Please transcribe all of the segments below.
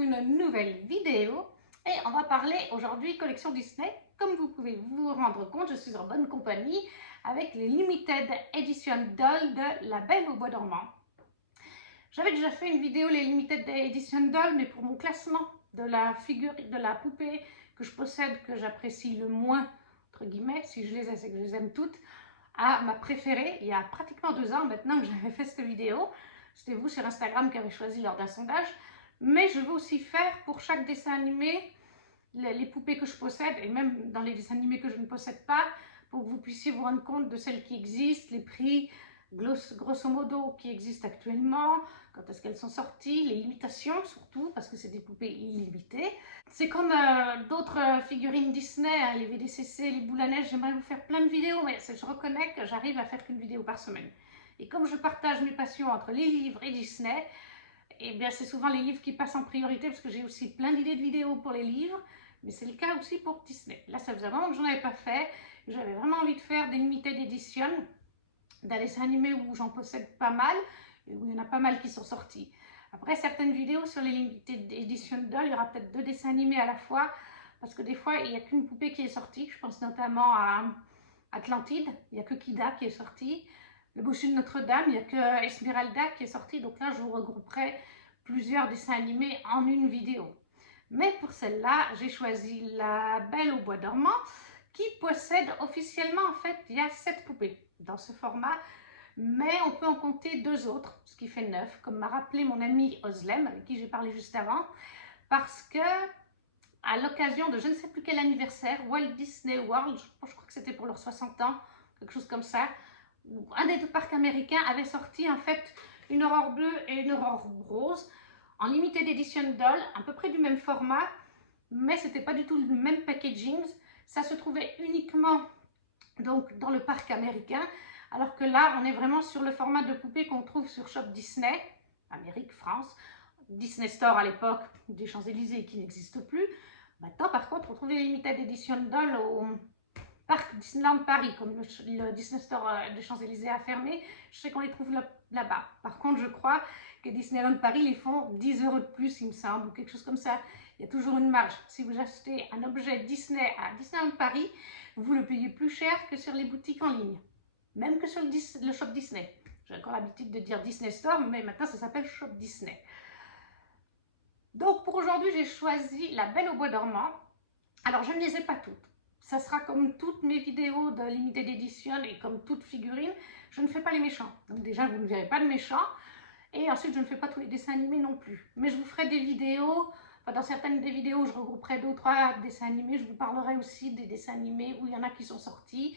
pour une nouvelle vidéo et on va parler aujourd'hui collection Disney. Comme vous pouvez vous rendre compte, je suis en bonne compagnie avec les Limited Edition Doll de La Belle au Bois dormant. J'avais déjà fait une vidéo les Limited Edition Doll, mais pour mon classement de la figure, de la poupée que je possède, que j'apprécie le moins, entre guillemets, si je les ai, c'est que je les aime toutes, à ma préférée, il y a pratiquement 2 ans maintenant que j'avais fait cette vidéo. C'était vous sur Instagram qui avez choisi lors d'un sondage. Mais je veux aussi faire pour chaque dessin animé les poupées que je possède, et même dans les dessins animés que je ne possède pas, pour que vous puissiez vous rendre compte de celles qui existent, les prix grosso modo qui existent actuellement, quand est-ce qu'elles sont sorties, les limitations surtout, parce que c'est des poupées illimitées. C'est comme d'autres figurines Disney, hein, les VDCC, les boules à neige, j'aimerais vous faire plein de vidéos, mais je reconnais que j'arrive à faire qu'une vidéo par semaine. Et comme je partage mes passions entre les livres et Disney, et bien c'est souvent les livres qui passent en priorité, parce que j'ai aussi plein d'idées de vidéos pour les livres, mais c'est le cas aussi pour Disney. Là, ça faisait vraiment que j'en avais pas fait, j'avais vraiment envie de faire des limited edition, d'un dessin animé où j'en possède pas mal, et où il y en a pas mal qui sont sortis. Après, certaines vidéos sur les limited edition doll, il y aura peut-être 2 dessins animés à la fois, parce que des fois, il n'y a qu'une poupée qui est sortie. Je pense notamment à Atlantide, il n'y a que Kida qui est sortie. Le Boucher de Notre-Dame, il n'y a que Esmeralda qui est sortie. Donc là, je vous regrouperai plusieurs dessins animés en une vidéo. Mais pour celle-là, j'ai choisi La Belle au Bois dormant, qui possède officiellement, en fait, il y a 7 poupées dans ce format, mais on peut en compter 2 autres, ce qui fait 9, comme m'a rappelé mon ami Oslem, avec qui j'ai parlé juste avant, parce que à l'occasion de je ne sais plus quel anniversaire, Walt Disney World, je crois que c'était pour leurs 60 ans, quelque chose comme ça, un des 2 parcs américains avait sorti en fait une aurore bleue et une aurore rose en limited edition doll, à peu près du même format, mais c'était pas du tout le même packaging. Ça se trouvait uniquement donc dans le parc américain, alors que là on est vraiment sur le format de poupée qu'on trouve sur Shop Disney, Amérique, France, Disney Store à l'époque des Champs-Élysées qui n'existe plus. Maintenant par contre on trouve les limited edition doll au parc Disneyland Paris, comme le Disney Store des Champs-Élysées a fermé, je sais qu'on les trouve là-bas. Par contre, je crois que Disneyland Paris les font 10 € de plus, il me semble, ou quelque chose comme ça. Il y a toujours une marge. Si vous achetez un objet Disney à Disneyland Paris, vous le payez plus cher que sur les boutiques en ligne, même que sur le Shop Disney. J'ai encore l'habitude de dire Disney Store, mais maintenant ça s'appelle Shop Disney. Donc pour aujourd'hui, j'ai choisi La Belle au Bois dormant. Alors je ne les ai pas toutes. Ça sera comme toutes mes vidéos de Limited Edition et comme toute figurine, je ne fais pas les méchants. Donc déjà, vous ne verrez pas de méchants. Et ensuite, je ne fais pas tous les dessins animés non plus. Mais je vous ferai des vidéos, enfin, dans certaines des vidéos, je regrouperai 2 ou 3 dessins animés. Je vous parlerai aussi des dessins animés où il y en a qui sont sortis,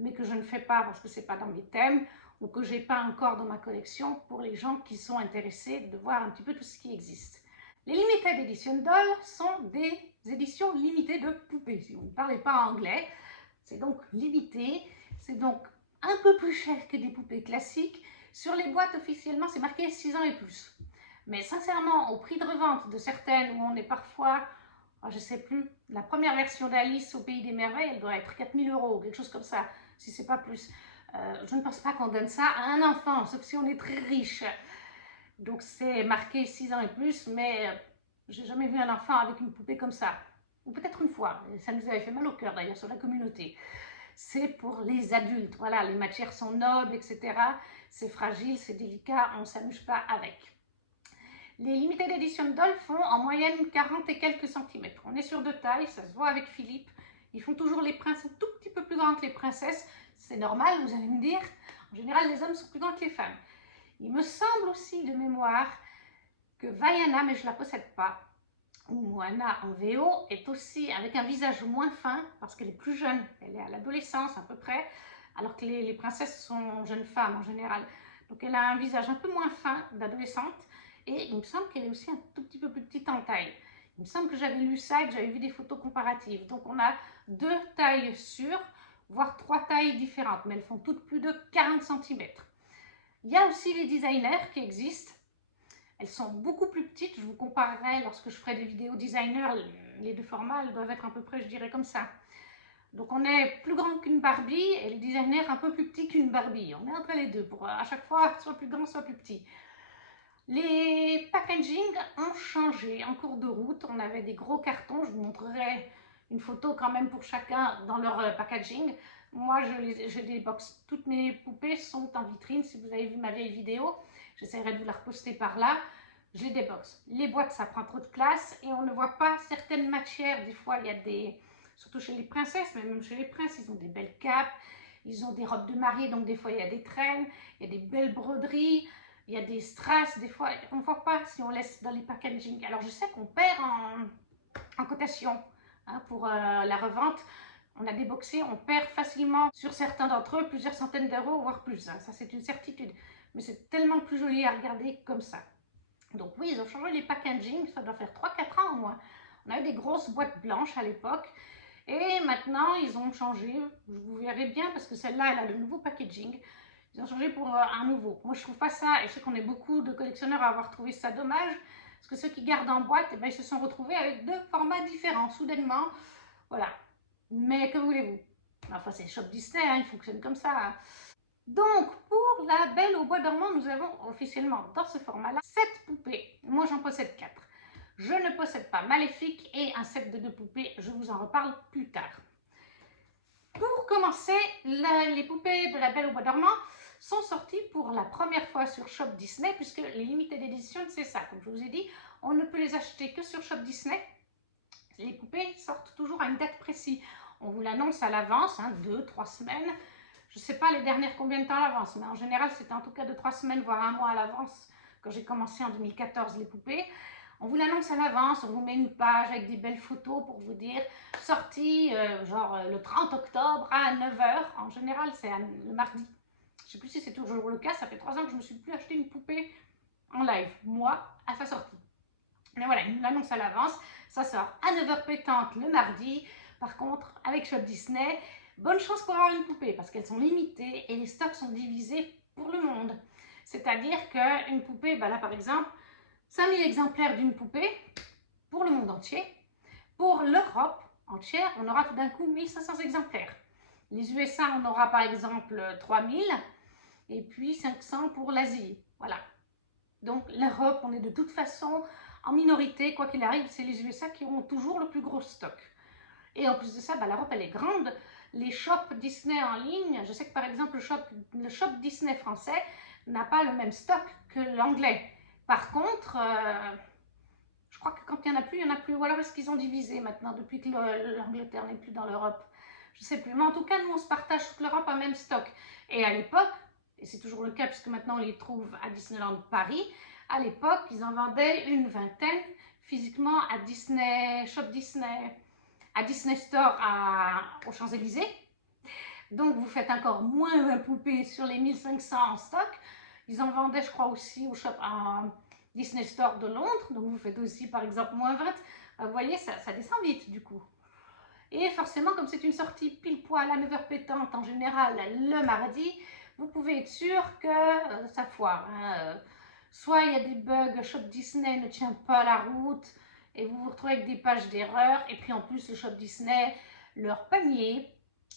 mais que je ne fais pas parce que ce n'est pas dans mes thèmes, ou que je n'ai pas encore dans ma collection, pour les gens qui sont intéressés de voir un petit peu tout ce qui existe. Les Limited Edition Doll sont des éditions limitées de poupées. Si vous ne parlez pas anglais, c'est donc limité, c'est donc un peu plus cher que des poupées classiques. Sur les boîtes officiellement, c'est marqué 6 ans et plus. Mais sincèrement, au prix de revente de certaines, où on est parfois, je ne sais plus, la première version d'Alice au Pays des Merveilles, elle doit être 4 000 €, quelque chose comme ça, si ce n'est pas plus. Je ne pense pas qu'on donne ça à un enfant, sauf si on est très riche. Donc c'est marqué 6 ans et plus, mais j'ai jamais vu un enfant avec une poupée comme ça. Ou peut-être une fois, ça nous avait fait mal au cœur d'ailleurs sur la communauté. C'est pour les adultes, voilà, les matières sont nobles, etc. C'est fragile, c'est délicat, on ne s'amuse pas avec. Les Limited Edition Doll font en moyenne 40 et quelques centimètres. On est sur 2 tailles, ça se voit avec Philippe. Ils font toujours les princes un tout petit peu plus grands que les princesses. C'est normal, vous allez me dire. En général, les hommes sont plus grands que les femmes. Il me semble aussi de mémoire que Vaiana, mais je ne la possède pas, ou Moana en VO, est aussi avec un visage moins fin, parce qu'elle est plus jeune, elle est à l'adolescence à peu près, alors que les princesses sont jeunes femmes en général. Donc elle a un visage un peu moins fin d'adolescente, et il me semble qu'elle est aussi un tout petit peu plus petite en taille. Il me semble que j'avais lu ça et que j'avais vu des photos comparatives. Donc on a 2 tailles sûres, voire 3 tailles différentes, mais elles font toutes plus de 40 cm. Il y a aussi les designers qui existent. Elles sont beaucoup plus petites. Je vous comparerai lorsque je ferai des vidéos designer. Les 2 formats, elles doivent être à peu près, je dirais, comme ça. Donc on est plus grand qu'une Barbie et les designers un peu plus petits qu'une Barbie. On est entre les deux pour à chaque fois soit plus grand, soit plus petit. Les packaging ont changé en cours de route. On avait des gros cartons, je vous montrerai une photo quand même pour chacun dans leur packaging. Moi, j'ai des box. Toutes mes poupées sont en vitrine. Si vous avez vu ma vieille vidéo, j'essaierai de vous la reposter par là. J'ai des box. Les boîtes, ça prend trop de place et on ne voit pas certaines matières. Des fois, il y a des... Surtout chez les princesses, mais même chez les princes, ils ont des belles capes. Ils ont des robes de mariée, donc des fois, il y a des traînes. Il y a des belles broderies. Il y a des strass, des fois, on ne voit pas si on laisse dans les packaging. Alors, je sais qu'on perd en cotation pour la revente. On a déboxé, on perd facilement sur certains d'entre eux plusieurs centaines d'euros, voire plus. Ça, c'est une certitude. Mais c'est tellement plus joli à regarder comme ça. Donc oui, ils ont changé les packaging, ça doit faire 3-4 ans au moins. On avait des grosses boîtes blanches à l'époque. Et maintenant, ils ont changé. Vous verrez bien parce que celle-là, elle a le nouveau packaging. Ils ont changé pour un nouveau. Moi, je trouve pas ça, et je sais qu'on est beaucoup de collectionneurs à avoir trouvé ça dommage, parce que ceux qui gardent en boîte, eh ben, ils se sont retrouvés avec deux formats différents, soudainement. Voilà. Mais que voulez-vous? Enfin, c'est Shop Disney, hein, ils fonctionnent comme ça. Hein. Donc, pour la Belle au bois dormant, nous avons officiellement dans ce format-là 7 poupées. Moi, j'en possède 4. Je ne possède pas Maléfique et un set de 2 poupées. Je vous en reparle plus tard. Pour commencer, les poupées de la Belle au bois dormant sont sorties pour la première fois sur Shop Disney, puisque les limited editions, c'est ça. Comme je vous ai dit, on ne peut les acheter que sur Shop Disney. Les poupées sortent toujours à une date précise. On vous l'annonce à l'avance, 2-3 semaines. Je ne sais pas les dernières combien de temps à l'avance, mais en général, c'était en tout cas de 3 semaines, voire un mois à l'avance, quand j'ai commencé en 2014 les poupées. On vous l'annonce à l'avance, on vous met une page avec des belles photos pour vous dire sortie le 30 octobre à 9 h. En général, c'est le mardi. Je ne sais plus si c'est toujours le cas, ça fait 3 ans que je ne me suis plus acheté une poupée en live, moi, à sa sortie. Mais voilà, ils nous l'annoncent à l'avance, ça sort à 9 h pétante le mardi. Par contre, avec Shop Disney, bonne chance pour avoir une poupée parce qu'elles sont limitées et les stocks sont divisés pour le monde. C'est-à-dire qu'une poupée, là par exemple, 5000 exemplaires d'une poupée pour le monde entier. Pour l'Europe entière, on aura tout d'un coup 1500 exemplaires. Les USA, on aura par exemple 3000 et puis 500 pour l'Asie. Voilà. Donc l'Europe, on est de toute façon en minorité. Quoi qu'il arrive, c'est les USA qui auront toujours le plus gros stock. Et en plus de ça, l'Europe, elle est grande. Les shops Disney en ligne, je sais que par exemple, le shop Disney français n'a pas le même stock que l'anglais. Par contre, je crois que quand il n'y en a plus, il n'y en a plus. Ou alors est-ce qu'ils ont divisé maintenant depuis que l'Angleterre n'est plus dans l'Europe? Je ne sais plus. Mais en tout cas, nous, on se partage toute l'Europe un même stock. Et à l'époque, et c'est toujours le cas puisque maintenant on les trouve à Disneyland Paris, à l'époque, ils en vendaient une vingtaine physiquement à Disney, Shop Disney, à Disney Store aux Champs-Élysées. Donc, vous faites encore moins 20 poupées sur les 1500 en stock. Ils en vendaient, je crois, aussi au shop à Disney Store de Londres. Donc, vous faites aussi, par exemple, moins 20. Vous voyez, ça descend vite, du coup. Et forcément, comme c'est une sortie pile poil à 9 h pétante, en général, le mardi, vous pouvez être sûr que ça foire. Soit il y a des bugs, Shop Disney ne tient pas la route, et vous vous retrouvez avec des pages d'erreur. Et puis en plus, le Shop Disney, leur panier,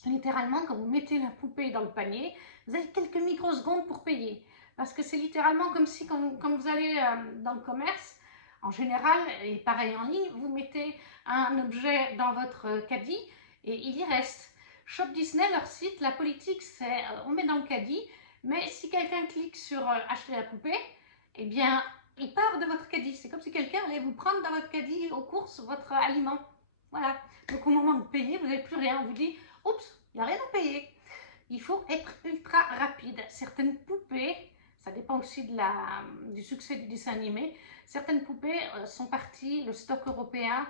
littéralement, quand vous mettez la poupée dans le panier, vous avez quelques microsecondes pour payer. Parce que c'est littéralement comme si, quand vous allez dans le commerce, en général, et pareil en ligne, vous mettez un objet dans votre caddie et il y reste. Shop Disney, leur site, la politique, c'est on met dans le caddie, mais si quelqu'un clique sur acheter la poupée, eh bien, il part de votre caddie. C'est comme si quelqu'un allait vous prendre dans votre caddie aux courses votre aliment. Voilà. Donc au moment de payer, vous n'avez plus rien. On vous dit, oups, il n'y a rien à payer. Il faut être ultra rapide. Certaines poupées, ça dépend aussi du succès du dessin animé, certaines poupées sont parties, le stock européen,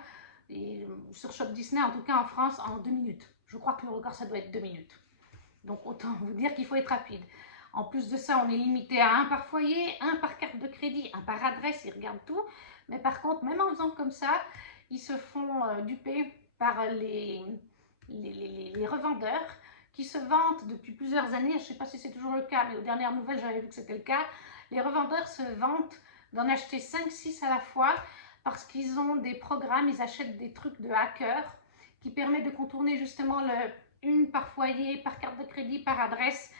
et sur Shop Disney, en tout cas en France, en 2 minutes. Je crois que le record, ça doit être 2 minutes. Donc autant vous dire qu'il faut être rapide. En plus de ça, on est limité à un par foyer, un par carte de crédit, un par adresse, ils regardent tout. Mais par contre, même en faisant comme ça, ils se font duper par les revendeurs qui se vantent depuis plusieurs années, je ne sais pas si c'est toujours le cas, mais aux dernières nouvelles, j'avais vu que c'était le cas, les revendeurs se vantent d'en acheter 5-6 à la fois parce qu'ils ont des programmes, ils achètent des trucs de hackers qui permettent de contourner justement une par foyer, par carte de crédit, par adresse,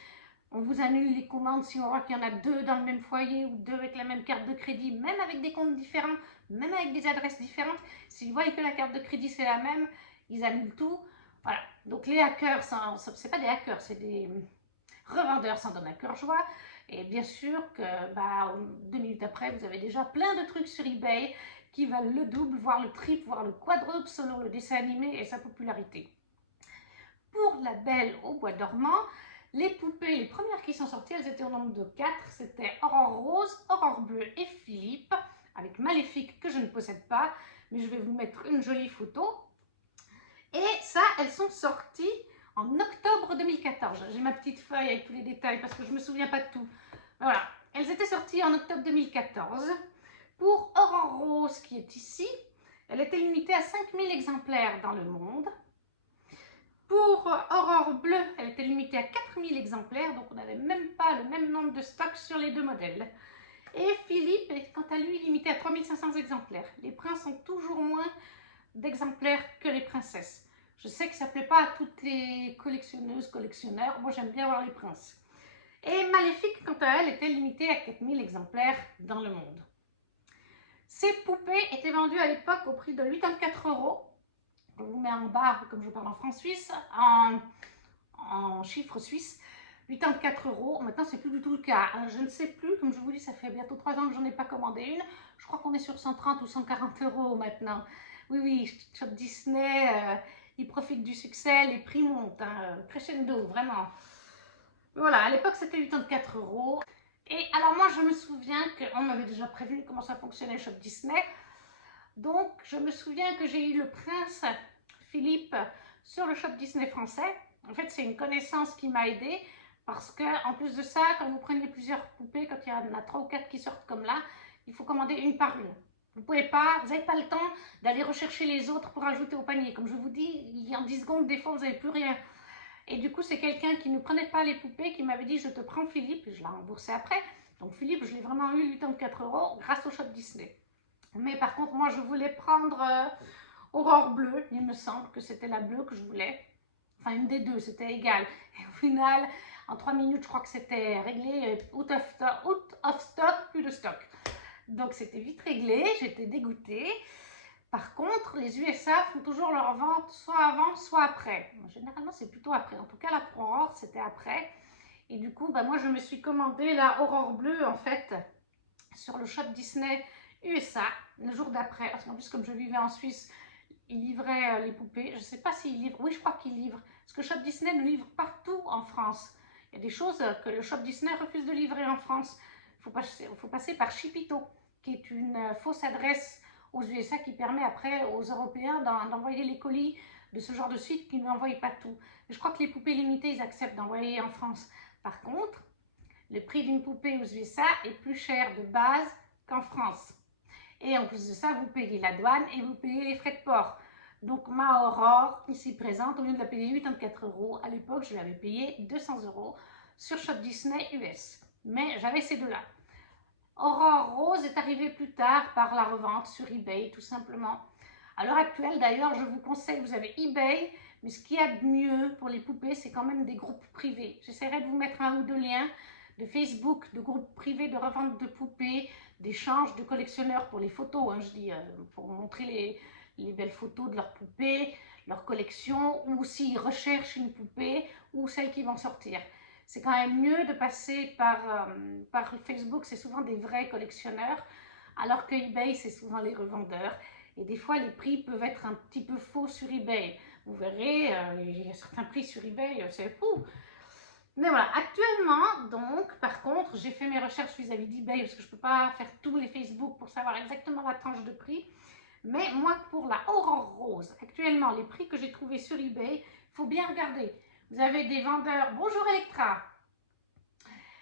On vous annule les commandes si on voit qu'il y en a deux dans le même foyer ou deux avec la même carte de crédit, même avec des comptes différents, même avec des adresses différentes. S'ils voient que la carte de crédit c'est la même, ils annulent tout. Voilà. Donc les hackers, c'est pas des hackers, c'est des revendeurs s'en donnent à cœur joie. Et bien sûr que 2 minutes après, vous avez déjà plein de trucs sur eBay qui valent le double, voire le triple, voire le quadruple selon le dessin animé et sa popularité. Pour La Belle au bois dormant, les poupées, les premières qui sont sorties, elles étaient au nombre de 4. C'était Aurore Rose, Aurore Bleue et Philippe, avec Maléfique que je ne possède pas, mais je vais vous mettre une jolie photo. Et ça, elles sont sorties en octobre 2014. J'ai ma petite feuille avec tous les détails parce que je ne me souviens pas de tout. Voilà, elles étaient sorties en octobre 2014. Pour Aurore Rose, qui est ici, elle était limitée à 5000 exemplaires dans le monde. Pour Aurore Bleue, elle était limitée à 4000 exemplaires, donc on n'avait même pas le même nombre de stocks sur les deux modèles. Et Philippe est quant à lui limité à 3500 exemplaires. Les princes ont toujours moins d'exemplaires que les princesses. Je sais que ça ne plaît pas à toutes les collectionneuses, collectionneurs. Moi, j'aime bien voir les princes. Et Maléfique, quant à elle, était limitée à 4000 exemplaires dans le monde. Ces poupées étaient vendues à l'époque au prix de 84 €. Je vous mets en bas, comme je parle en francs suisses, en chiffres suisses, 84 €. Maintenant, c'est plus du tout le cas. Je ne sais plus, comme je vous dis, ça fait bientôt 3 ans que je n'en ai pas commandé une. Je crois qu'on est sur 130 ou 140 € maintenant. Oui, oui, Shop Disney, ils profitent du succès, les prix montent, hein, crescendo, vraiment. Voilà, à l'époque, c'était 84 €. Et alors, moi, je me souviens qu'on m'avait déjà prévenu comment ça fonctionnait Shop Disney. Donc, je me souviens que j'ai eu le prince Philippe sur le Shop Disney français. En fait, c'est une connaissance qui m'a aidée parce que, en plus de ça, quand vous prenez plusieurs poupées, quand il y en a 3 ou 4 qui sortent comme là, il faut commander une par une. Vous n'avez pas le temps d'aller rechercher les autres pour ajouter au panier. Comme je vous dis, en 10 secondes, des fois, vous n'avez plus rien. Et du coup, c'est quelqu'un qui ne prenait pas les poupées qui m'avais dit « Je te prends Philippe », je l'ai remboursé après. Donc Philippe, je l'ai vraiment eu 84 € grâce au Shop Disney. Mais par contre, moi, je voulais prendre Aurore Bleue. Il me semble que c'était la bleue que je voulais. Enfin, une des deux, c'était égal. Et au final, en 3 minutes, je crois que c'était réglé. Out of stock, plus de stock. Donc, c'était vite réglé. J'étais dégoûtée. Par contre, les USA font toujours leur vente soit avant, soit après. Généralement, c'est plutôt après. En tout cas, là, pour Aurore, c'était après. Et du coup, moi, je me suis commandé la Aurore Bleue, en fait, sur le Shop Disney USA, le jour d'après. Parce qu'en plus, comme je vivais en Suisse, ils livraient les poupées. Je ne sais pas s'ils livrent. Oui, je crois qu'ils livrent. Parce que Shop Disney nous livre partout en France. Il y a des choses que le Shop Disney refuse de livrer en France. Il faut passer par Shipito, qui est une fausse adresse aux USA qui permet après aux Européens d'envoyer les colis de ce genre de site qui n'envoient pas tout. Mais je crois que les poupées limitées, ils acceptent d'envoyer en France. Par contre, le prix d'une poupée aux USA est plus cher de base qu'en France. Et en plus de ça, vous payez la douane et vous payez les frais de port. Donc ma Aurore, ici présente, au lieu de la payer 84 €, à l'époque, je l'avais payé 200 € sur Shop Disney US. Mais j'avais ces deux-là. Aurore Rose est arrivée plus tard par la revente sur eBay, tout simplement. À l'heure actuelle, d'ailleurs, je vous conseille, vous avez eBay, mais ce qu'il y a de mieux pour les poupées, c'est quand même des groupes privés. J'essaierai de vous mettre un ou deux liens de Facebook, de groupes privés de revente de poupées, d'échanges de collectionneurs pour les photos, hein, je dis, pour montrer les belles photos de leurs poupées, leur collection, ou s'ils recherchent une poupée, ou celles qui vont sortir. C'est quand même mieux de passer par Facebook, c'est souvent des vrais collectionneurs, alors que eBay, c'est souvent les revendeurs. Et des fois, les prix peuvent être un petit peu faux sur eBay. Vous verrez, il y a certains prix sur eBay, c'est fou. Mais voilà, actuellement, donc, par contre, j'ai fait mes recherches vis-à-vis d'eBay parce que je ne peux pas faire tous les Facebook pour savoir exactement la tranche de prix. Mais moi, pour la Aurore Rose, actuellement, les prix que j'ai trouvés sur eBay, il faut bien regarder. Vous avez des vendeurs, bonjour Electra,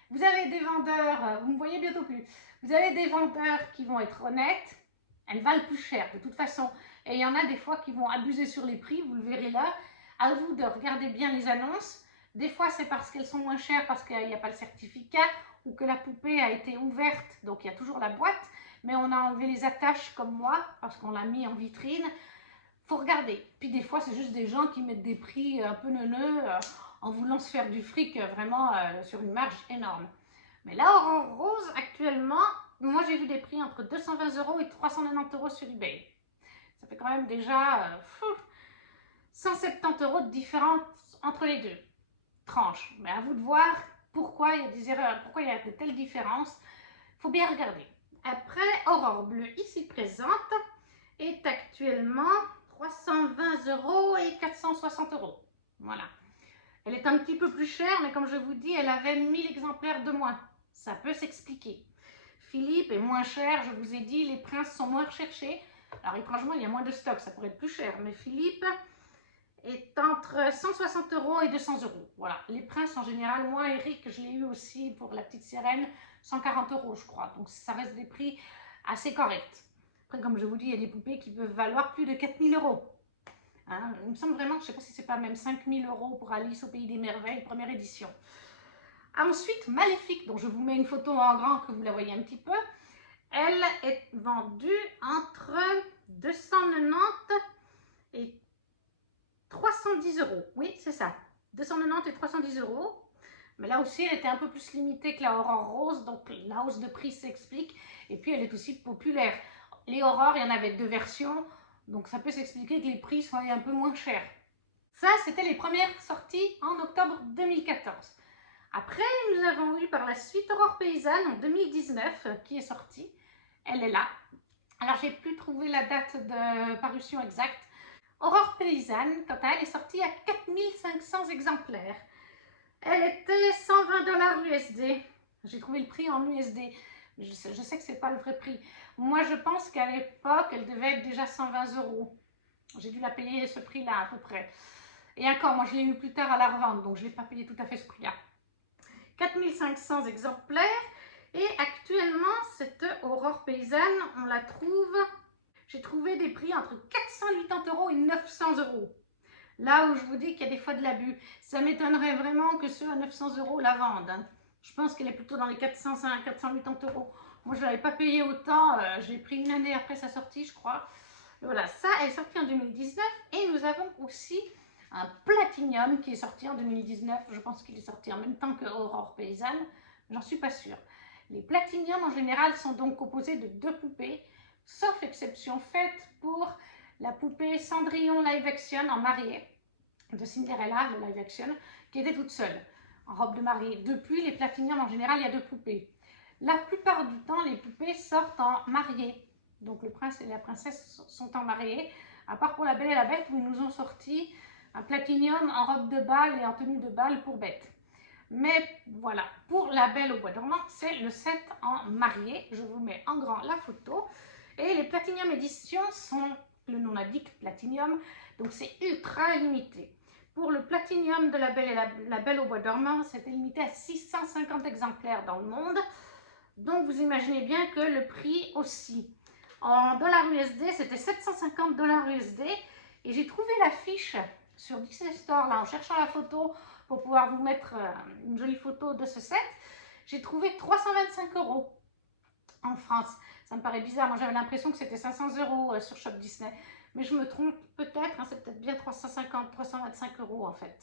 vous avez des vendeurs, vous ne me voyez bientôt plus, vous avez des vendeurs qui vont être honnêtes, elles valent plus cher de toute façon. Et il y en a des fois qui vont abuser sur les prix, vous le verrez là. À vous de regarder bien les annonces. Des fois, c'est parce qu'elles sont moins chères, parce qu'il n'y a pas le certificat ou que la poupée a été ouverte, donc il y a toujours la boîte, mais on a enlevé les attaches comme moi, parce qu'on l'a mis en vitrine. Il faut regarder. Puis des fois, c'est juste des gens qui mettent des prix un peu neuneux, en voulant se faire du fric vraiment sur une marge énorme. Mais là, Aurore Rose, actuellement, moi j'ai vu des prix entre 220 € et 390 € sur eBay. Ça fait quand même déjà 170 € de différence entre les deux tranches. Mais à vous de voir pourquoi il y a des erreurs, pourquoi il y a de telles différences. Il faut bien regarder. Après, Aurore Bleue, ici présente, est actuellement 320 € et 460 €. Voilà. Elle est un petit peu plus chère, mais comme je vous dis, elle avait 1000 exemplaires de moins. Ça peut s'expliquer. Philippe est moins cher, je vous ai dit, les princes sont moins recherchés. Alors étrangement, il y a moins de stock, ça pourrait être plus cher. Mais Philippe est entre 160 € et 200 €. Voilà. Les princes en général, moi, Eric, je l'ai eu aussi pour la petite sirène, 140 € je crois. Donc ça reste des prix assez corrects. Après, comme je vous dis, il y a des poupées qui peuvent valoir plus de 4000 €. Hein, il me semble vraiment, je ne sais pas si c'est pas même 5000 € pour Alice au Pays des Merveilles, première édition. Ensuite, Maléfique, dont je vous mets une photo en grand que vous la voyez un petit peu. Elle est vendue entre 290 et 310 €. Oui, c'est ça. 290 et 310 €. Mais là aussi, elle était un peu plus limitée que la Aurore Rose, donc la hausse de prix s'explique. Et puis, elle est aussi populaire. Les Aurores, il y en avait deux versions, donc ça peut s'expliquer que les prix soient un peu moins chers. Ça, c'était les premières sorties en octobre 2014. Après, nous avons eu par la suite Aurore Paysanne en 2019 qui est sortie. Elle est là. Alors, j'ai plus trouvé la date de parution exacte. Aurore Paysanne, quant à elle, est sortie à 4500 exemplaires. Elle était 120 $ USD. J'ai trouvé le prix en USD. Je sais que ce n'est pas le vrai prix. Moi, je pense qu'à l'époque, elle devait être déjà 120 €. J'ai dû la payer ce prix-là à peu près. Et encore, moi, je l'ai eu plus tard à la revente, donc je ne l'ai pas payé tout à fait ce prix-là. 4500 exemplaires. Et actuellement, cette Aurore Paysanne, on la trouve... J'ai trouvé des prix entre 480 € et 900 €. Là où je vous dis qu'il y a des fois de l'abus, ça m'étonnerait vraiment que ceux à 900 € la vendent. Hein. Je pense qu'elle est plutôt dans les 480 €. Moi, je ne l'avais pas payé autant. Je l'ai pris une année après sa sortie, je crois. Et voilà, ça, elle est sortie en 2019. Et nous avons aussi un Platinium qui est sorti en 2019. Je pense qu'il est sorti en même temps que Aurore Paysanne. J'en suis pas sûre. Les Platinium, en général, sont donc composés de deux poupées, sauf exception faite pour la poupée Cendrillon live action en mariée de Cinderella, le live action, qui était toute seule, en robe de mariée. Depuis, les Platinium, en général, il y a deux poupées. La plupart du temps, les poupées sortent en mariée. Donc, le prince et la princesse sont en mariée, à part pour La Belle et la Bête, où ils nous ont sorti un Platinium en robe de bal et en tenue de bal pour Bête. Mais voilà, pour La Belle au bois dormant, c'est le set en mariée. Je vous mets en grand la photo. Et les Platinium éditions sont, le nom l'indique, Platinium, donc c'est ultra limité. Pour le Platinium de La Belle et la Belle au bois dormant, c'était limité à 650 exemplaires dans le monde. Donc vous imaginez bien que le prix aussi. En dollars USD, c'était 750 $ USD. Et j'ai trouvé la fiche sur Disney Store, là, en cherchant la photo pour pouvoir vous mettre une jolie photo de ce set. J'ai trouvé 325 € en France. Ça me paraît bizarre. Moi, j'avais l'impression que c'était 500 € sur Shop Disney. Mais je me trompe peut-être. Hein, c'est peut-être bien 350, 325 € en fait.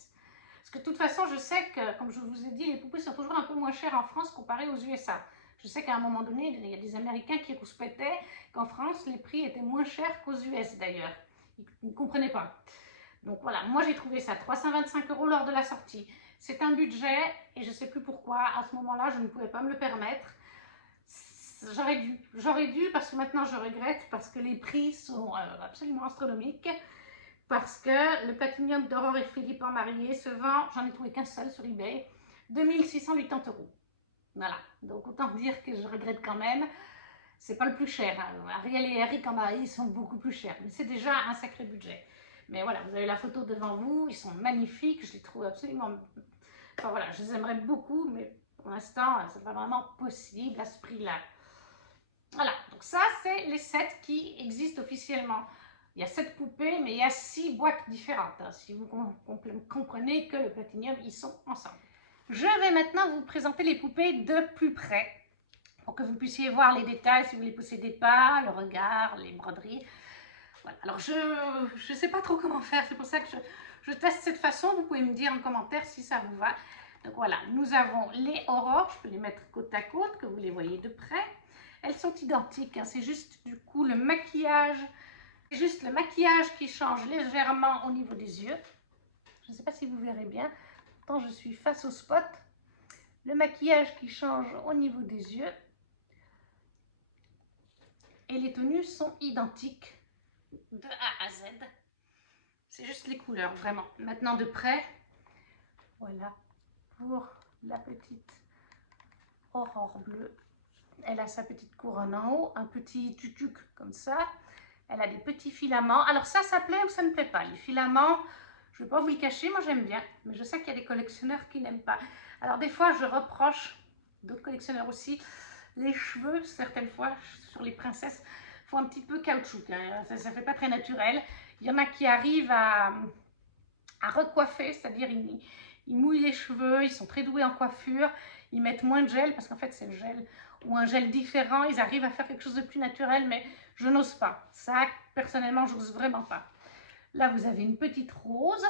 Parce que de toute façon, je sais que, comme je vous ai dit, les poupées sont toujours un peu moins chères en France comparées aux USA. Je sais qu'à un moment donné, il y a des Américains qui rouspétaient qu'en France, les prix étaient moins chers qu'aux US d'ailleurs. Ils ne comprenaient pas. Donc voilà, moi j'ai trouvé ça 325 € lors de la sortie. C'est un budget et je ne sais plus pourquoi, à ce moment-là, je ne pouvais pas me le permettre. J'aurais dû parce que maintenant je regrette parce que les prix sont absolument astronomiques. Parce que le Platinium d'Aurore et Philippe en mariée se vend, j'en ai trouvé qu'un seul sur eBay, 2680 €. Voilà, donc autant dire que je regrette quand même. C'est pas le plus cher. Hein. Ariel et Eric en mariée sont beaucoup plus chers, mais c'est déjà un sacré budget. Mais voilà, vous avez la photo devant vous, ils sont magnifiques, je les trouve absolument... Enfin voilà, je les aimerais beaucoup, mais pour l'instant, c'est pas vraiment possible à ce prix-là. Voilà, donc ça, c'est les sets qui existent officiellement. Il y a 7 poupées, mais il y a 6 boîtes différentes. Hein, si vous comprenez que le Platinium, ils sont ensemble. Je vais maintenant vous présenter les poupées de plus près, pour que vous puissiez voir les détails si vous ne les possédez pas, le regard, les broderies. Voilà. Alors, je ne sais pas trop comment faire, c'est pour ça que Je teste cette façon, vous pouvez me dire en commentaire si ça vous va. Donc voilà, nous avons les aurores, je peux les mettre côte à côte, que vous les voyez de près. Elles sont identiques, hein, c'est juste du coup le maquillage, c'est juste le maquillage qui change légèrement au niveau des yeux. Je ne sais pas si vous verrez bien, quand je suis face au spot. Le maquillage qui change au niveau des yeux. Et les tenues sont identiques de A à Z. C'est juste les couleurs, vraiment. Maintenant de près, voilà, pour la petite aurore bleue. Elle a sa petite couronne en haut, un petit tutuc comme ça. Elle a des petits filaments. Alors ça plaît ou ça ne plaît pas. Les filaments, je ne vais pas vous le cacher, moi j'aime bien. Mais je sais qu'il y a des collectionneurs qui n'aiment pas. Alors des fois, je reproche, d'autres collectionneurs aussi, les cheveux, certaines fois, sur les princesses, font un petit peu caoutchouc. Hein. Ça ne fait pas très naturel. Il y en a qui arrivent à recoiffer, c'est-à-dire ils mouillent les cheveux, ils sont très doués en coiffure, ils mettent moins de gel, parce qu'en fait c'est le gel, ou un gel différent, ils arrivent à faire quelque chose de plus naturel, mais je n'ose pas. Ça, personnellement, je n'ose vraiment pas. Là, vous avez une petite rose,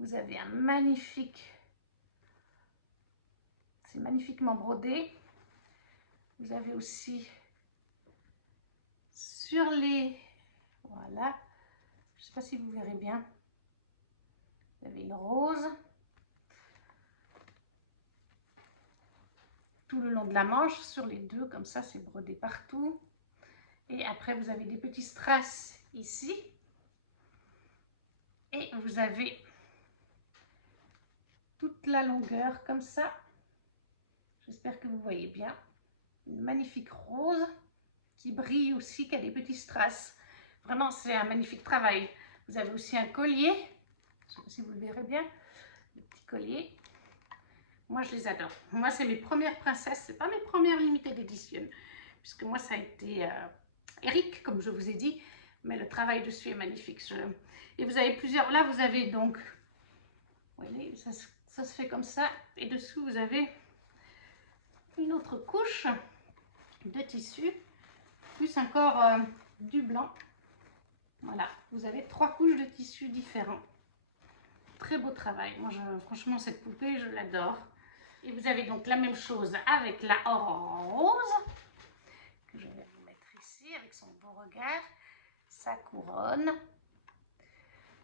vous avez un magnifique, c'est magnifiquement brodé. Vous avez aussi sur les, voilà, je ne sais pas si vous verrez bien, vous avez une rose. Tout le long de la manche, sur les deux, comme ça, c'est brodé partout. Et après, vous avez des petits strass ici. Et vous avez toute la longueur comme ça. J'espère que vous voyez bien. Une magnifique rose qui brille aussi, qui a des petits strass. Vraiment, c'est un magnifique travail. Vous avez aussi un collier. Je ne sais pas si vous le verrez bien. Le petit collier. Moi, je les adore. Moi, c'est mes premières princesses. Ce n'est pas mes premières limitées d'édition. Puisque moi, ça a été Eric, comme je vous ai dit. Mais le travail dessus est magnifique. Et vous avez plusieurs... Là, vous avez donc... Vous voyez, ça se fait comme ça. Et dessous, vous avez une autre couche de tissu. Plus encore du blanc. Voilà. Vous avez 3 couches de tissu différents. Très beau travail. Moi, franchement, cette poupée, je l'adore. Et vous avez donc la même chose avec la aurore rose, que je vais vous mettre ici, avec son beau regard, sa couronne,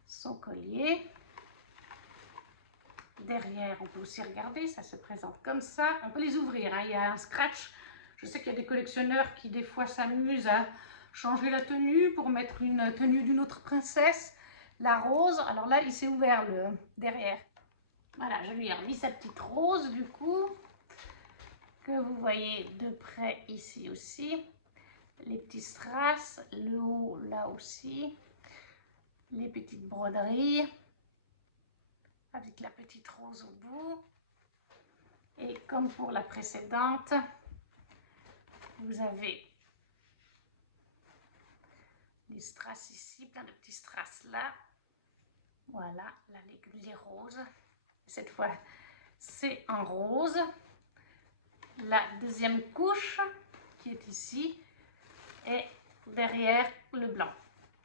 son collier. Derrière, on peut aussi regarder, ça se présente comme ça. On peut les ouvrir, hein. Il y a un scratch. Je sais qu'il y a des collectionneurs qui, des fois, s'amusent à changer la tenue pour mettre une tenue d'une autre princesse. La rose, alors là, il s'est ouvert le derrière. Voilà, je lui ai remis sa petite rose du coup, que vous voyez de près ici aussi. Les petits strass, le haut là aussi. Les petites broderies, avec la petite rose au bout. Et comme pour la précédente, vous avez les strass ici, plein de petits strass là. Voilà, là les roses. Cette fois, c'est en rose. La deuxième couche qui est ici et derrière le blanc.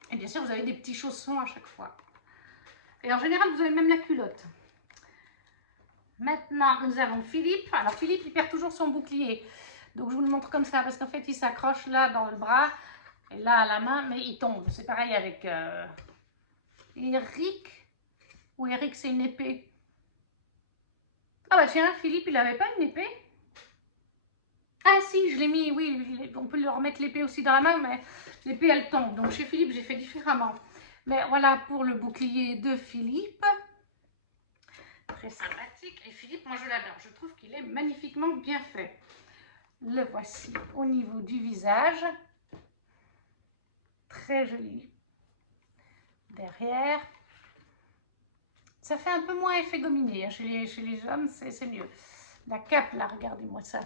Et bien sûr, vous avez des petits chaussons à chaque fois. Et en général, vous avez même la culotte. Maintenant, nous avons Philippe. Alors, Philippe, il perd toujours son bouclier. Donc, je vous le montre comme ça parce qu'en fait, il s'accroche là dans le bras et là à la main, mais il tombe. C'est pareil avec Eric. Ou Eric, c'est une épée. Ah bah tiens, Philippe, il n'avait pas une épée. Ah si, je l'ai mis, oui, on peut leur remettre l'épée aussi dans la main, mais l'épée, elle tombe. Donc, chez Philippe, j'ai fait différemment. Mais voilà pour le bouclier de Philippe. Très sympathique. Et Philippe, moi, je l'adore. Je trouve qu'il est magnifiquement bien fait. Le voici au niveau du visage. Très joli. Derrière. Ça fait un peu moins effet gominé. Hein. Chez les hommes, c'est mieux. La cape, là, regardez-moi ça.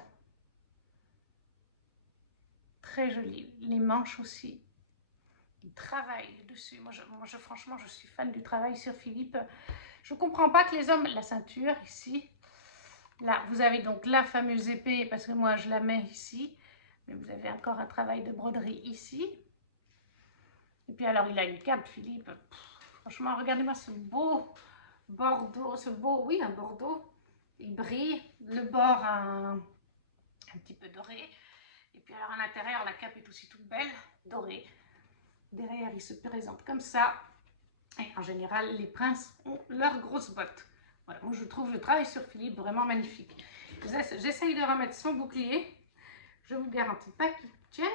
Très joli. Les manches aussi. Il travaille dessus. Moi, franchement, je suis fan du travail sur Philippe. Je ne comprends pas que les hommes... La ceinture, ici. Là, vous avez donc la fameuse épée, parce que moi, je la mets ici. Mais vous avez encore un travail de broderie ici. Et puis alors, il a une cape, Philippe. Franchement, regardez-moi ce beau bordeaux, oui, un bordeaux. Il brille, le bord un petit peu doré. Et puis alors à l'intérieur, la cape est aussi toute belle, dorée. Derrière, il se présente comme ça. Et en général, les princes ont leurs grosses bottes. Voilà, moi je trouve le travail sur Philippe vraiment magnifique. J'essaye de remettre son bouclier. Je vous garantis pas qu'il tienne.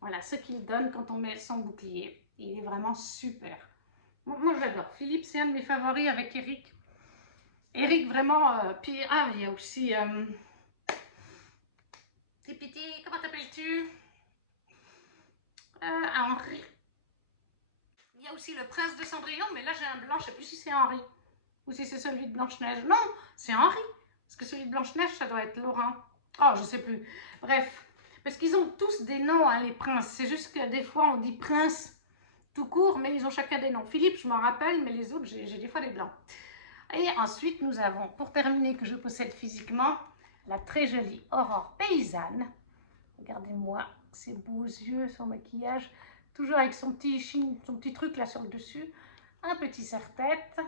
Voilà ce qu'il donne quand on met son bouclier. Il est vraiment super. Moi j'adore. Philippe, c'est un de mes favoris avec Eric. Eric, vraiment. Puis, ah, il y a aussi. Petit, comment t'appelles-tu? Henri. Il y a aussi le prince de Cendrillon, mais là j'ai un blanc, je ne sais plus si c'est Henri ou si c'est celui de Blanche-Neige. Non, c'est Henri, parce que celui de Blanche-Neige, ça doit être Laurent. Oh, je ne sais plus. Bref, parce qu'ils ont tous des noms, hein, les princes. C'est juste que des fois, on dit prince tout court, mais ils ont chacun des noms. Philippe, je m'en rappelle, mais les autres, j'ai des fois des blancs. Et ensuite, nous avons, pour terminer, que je possède physiquement, la très jolie Aurore paysanne. Regardez-moi ses beaux yeux, son maquillage, toujours avec son petit truc là sur le dessus, un petit serre-tête.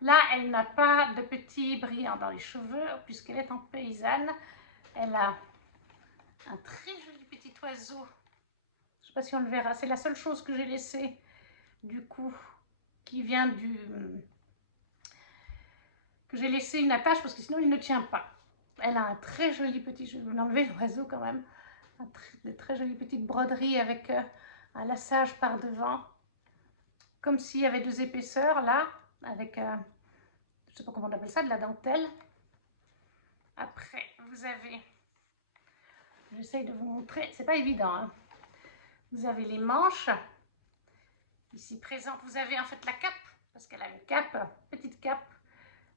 Là, elle n'a pas de petit brillant dans les cheveux, puisqu'elle est en paysanne. Elle a un très joli petit oiseau. Je ne sais pas si on le verra, c'est la seule chose que j'ai laissée, du coup, qui vient du... que j'ai laissé une attache, parce que sinon il ne tient pas. Elle a un très joli petit... Je vais vous enlever l'oiseau quand même. De très jolies petites broderies avec un lassage par devant, comme s'il y avait deux épaisseurs là, avec, je ne sais pas comment on appelle ça, de la dentelle. Après, vous avez, j'essaye de vous montrer, c'est pas évident, hein. Vous avez les manches, ici présentes, vous avez en fait la cape, parce qu'elle a une cape, petite cape,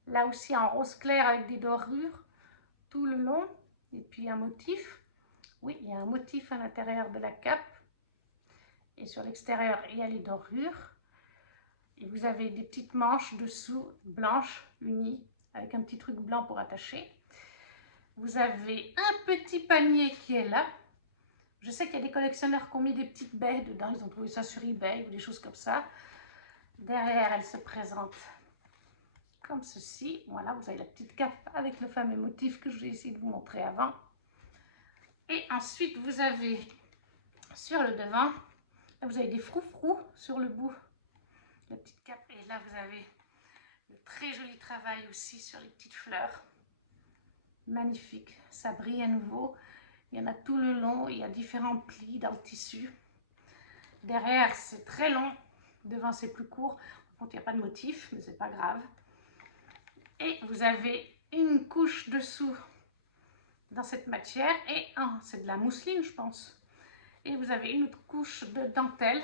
là aussi en rose clair avec des dorures, tout le long, et puis un motif. Oui, il y a un motif à l'intérieur de la cape. Et sur l'extérieur, il y a les dorures. Et vous avez des petites manches dessous, blanches, unies, avec un petit truc blanc pour attacher. Vous avez un petit panier qui est là. Je sais qu'il y a des collectionneurs qui ont mis des petites baies dedans. Ils ont trouvé ça sur eBay ou des choses comme ça. Derrière, elle se présente comme ceci. Voilà, vous avez la petite cape avec le fameux motif que je vais essayer de vous montrer avant. Et ensuite, vous avez sur le devant, là, vous avez des froufrous sur le bout, la petite cape. Et là, vous avez le très joli travail aussi sur les petites fleurs. Magnifique, ça brille à nouveau. Il y en a tout le long, il y a différents plis dans le tissu. Derrière, c'est très long. Devant, c'est plus court. Par contre, il n'y a pas de motif, mais c'est pas grave. Et vous avez une couche dessous dans cette matière. Et c'est de la mousseline, je pense. Et vous avez une autre couche de dentelle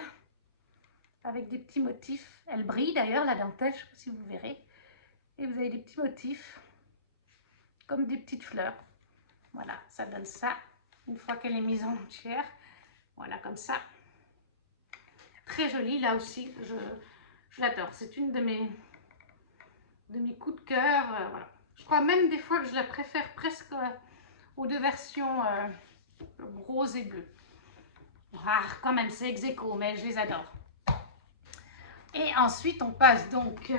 avec des petits motifs. Elle brille d'ailleurs, la dentelle, je ne sais pas si vous verrez. Et vous avez des petits motifs comme des petites fleurs. Voilà, ça donne ça une fois qu'elle est mise en entière. Voilà, comme ça. Très jolie, là aussi, je l'adore. C'est une de mes coups de cœur. Voilà. Je crois même des fois que je la préfère presque aux deux versions rose et bleu. Rare quand même, c'est ex aequo, mais je les adore. Et ensuite, on passe donc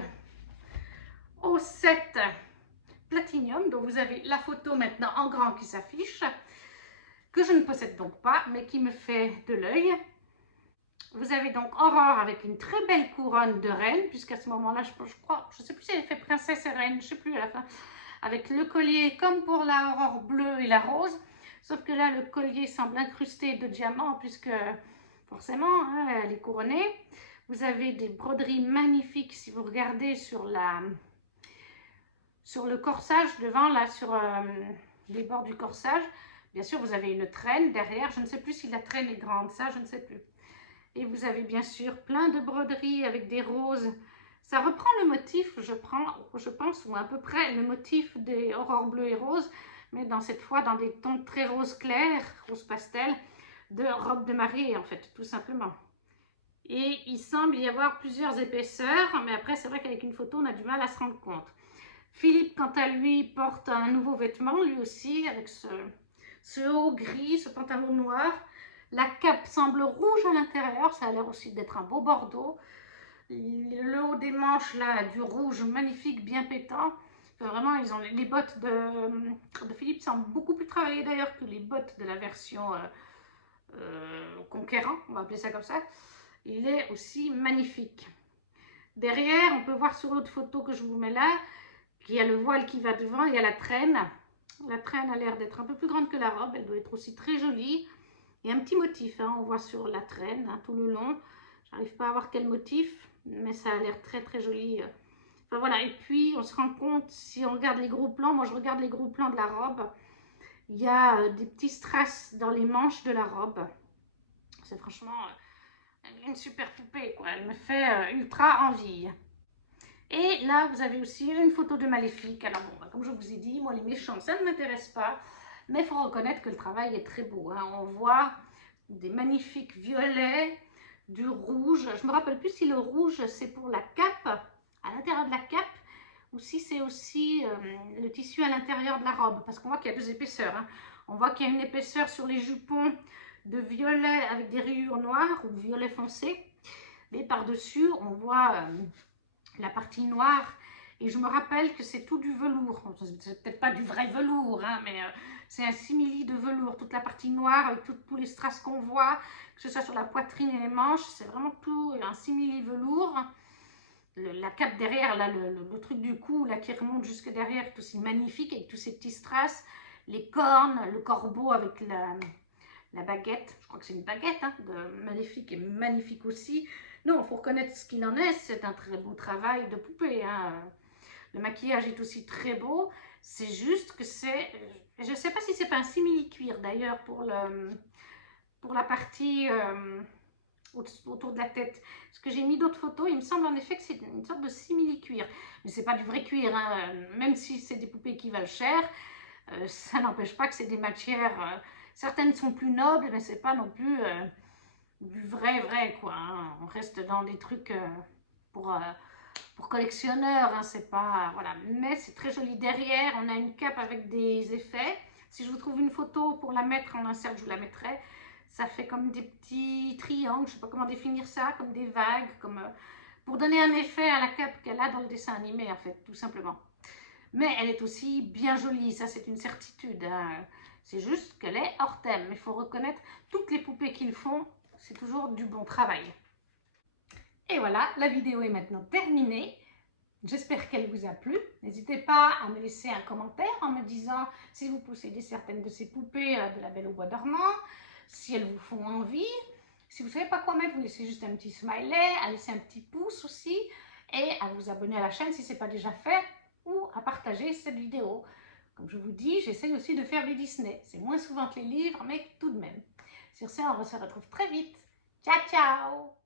au set Platinium, dont vous avez la photo maintenant en grand qui s'affiche, que je ne possède donc pas, mais qui me fait de l'œil. Vous avez donc Aurore avec une très belle couronne de reine, puisqu'à ce moment-là, je crois, je ne sais plus si elle fait princesse et reine, je ne sais plus à la fin, avec le collier comme pour la Aurore bleue et la rose, sauf que là, le collier semble incrusté de diamants, puisque forcément, hein, elle est couronnée. Vous avez des broderies magnifiques, si vous regardez sur le corsage, devant, là, sur les bords du corsage. Bien sûr, vous avez une traîne derrière, je ne sais plus si la traîne est grande, ça, je ne sais plus. Et vous avez bien sûr plein de broderies avec des roses. Ça reprend le motif, je pense, ou à peu près le motif des aurores bleues et roses, mais cette fois dans des tons très rose clair, rose pastel, de robe de mariée en fait, tout simplement. Et il semble y avoir plusieurs épaisseurs, mais après c'est vrai qu'avec une photo on a du mal à se rendre compte. Philippe, quant à lui, porte un nouveau vêtement, lui aussi, avec ce haut gris, ce pantalon noir. La cape semble rouge à l'intérieur, ça a l'air aussi d'être un beau bordeaux. Le haut des manches, là, du rouge magnifique, bien pétant. Vraiment, ils ont les bottes de Philippe sont beaucoup plus travaillées d'ailleurs que les bottes de la version Conquérant, on va appeler ça comme ça. Il est aussi magnifique. Derrière, on peut voir sur l'autre photo que je vous mets là, qu'il y a le voile qui va devant, il y a la traîne. La traîne a l'air d'être un peu plus grande que la robe, elle doit être aussi très jolie. Il y a un petit motif, hein, on voit sur la traîne hein, tout le long. J'arrive pas à voir quel motif, mais ça a l'air très très joli. Enfin voilà, et puis on se rend compte, si on regarde les gros plans, moi je regarde les gros plans de la robe, il y a des petits strass dans les manches de la robe. C'est franchement une super poupée, quoi. Elle me fait ultra envie. Et là, vous avez aussi une photo de Maléfique. Alors bon, comme je vous ai dit, moi les méchants, ça ne m'intéresse pas. Mais il faut reconnaître que le travail est très beau. Hein. On voit des magnifiques violets, du rouge. Je me rappelle plus si le rouge, c'est pour la cape, à l'intérieur de la cape, ou si c'est aussi le tissu à l'intérieur de la robe. Parce qu'on voit qu'il y a deux épaisseurs. Hein. On voit qu'il y a une épaisseur sur les jupons de violet avec des rayures noires ou violet foncé. Mais par-dessus, on voit la partie noire. Et je me rappelle que c'est tout du velours. C'est peut-être pas du vrai velours, hein, mais c'est un simili de velours. Toute la partie noire avec tous les strass qu'on voit, que ce soit sur la poitrine et les manches, c'est vraiment tout un simili velours. La cape derrière, là, le truc du cou là, qui remonte jusque derrière, est aussi magnifique avec tous ces petits strass. Les cornes, le corbeau avec la baguette, je crois que c'est une baguette hein, de Maléfique et magnifique aussi. Non, il faut reconnaître ce qu'il en est, c'est un très beau travail de poupée. Hein. Le maquillage est aussi très beau, c'est juste que c'est, je ne sais pas si c'est pas un simili-cuir d'ailleurs pour la partie autour de la tête. Parce que j'ai mis d'autres photos, il me semble en effet que c'est une sorte de simili-cuir. Mais c'est pas du vrai cuir, hein. Même si c'est des poupées qui valent cher, ça n'empêche pas que c'est des matières... certaines sont plus nobles, mais c'est pas non plus du vrai quoi. Hein. On reste dans des trucs pour collectionneurs, hein, c'est pas... Voilà. Mais c'est très joli. Derrière, on a une cape avec des effets. Si je vous trouve une photo pour la mettre en insert, je vous la mettrai. Ça fait comme des petits triangles, je sais pas comment définir ça, comme des vagues, comme pour donner un effet à la cape qu'elle a dans le dessin animé, en fait, tout simplement. Mais elle est aussi bien jolie, ça c'est une certitude. Hein. C'est juste qu'elle est hors thème. Il faut reconnaître, toutes les poupées qu'ils font, c'est toujours du bon travail. Et voilà, la vidéo est maintenant terminée. J'espère qu'elle vous a plu. N'hésitez pas à me laisser un commentaire en me disant si vous possédez certaines de ces poupées de la Belle au Bois dormant, si elles vous font envie. Si vous ne savez pas quoi mettre, vous laissez juste un petit smiley, à laisser un petit pouce aussi et à vous abonner à la chaîne si ce n'est pas déjà fait ou à partager cette vidéo. Comme je vous dis, j'essaye aussi de faire du Disney. C'est moins souvent que les livres, mais tout de même. Sur ce, on se retrouve très vite. Ciao, ciao!